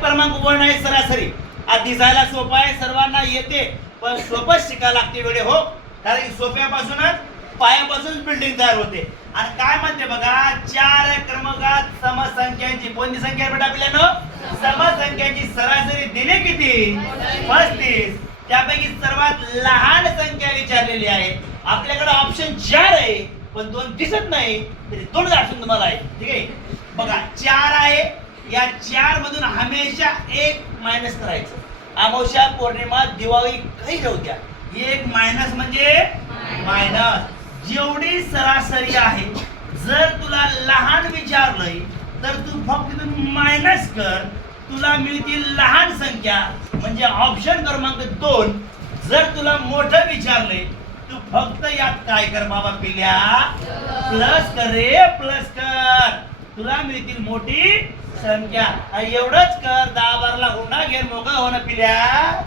क्रमांक वन आहे सरासरी. दिसायला सोपं आहे, सर्वांना येते, पण सोपं शिकायला लागते वेळे हो. कारण सोप्यापासूनच पायापासून बिल्डिंग तयार होते. आणि काय म्हणते बघा, 4 क्रमांकात समसंख्यांची कोणती संख्या बेटा आपल्यानं? समसंख्यांची सरासरी दिली किती? 35. त्यापैकी सर्वात लहान संख्या विचारलेली आहे. आपल्याकडे ऑप्शन 4 आहे, पण 2 दिसत नाही, तरी 2 ऑप्शन तुम्हाला आहे. ठीक आहे, बघा 4 आहे, या 4 मधून हमेशा 1 मायनस करायचं. अमावस्या, पौर्णिमा, दिवाळी काही जाऊ द्या, 1 मायनस म्हणजे मायनस. जेवढी सरासरी आहे, जर तुला लहान विचारलंय तर तू फक्त मायनस कर, तुला मिळतील लहान संख्या, म्हणजे ऑप्शन क्रमांक 2. जर तुला मोठं विचारलंय, तू फक्त यात काय कर बाबा पिल्या, प्लस कर रे, प्लस कर, तुला मिळतील मोठी संख्या. एवढंच कर, 10-12 ला गुन्हा घेऊन मोकळा होणं पिल्या.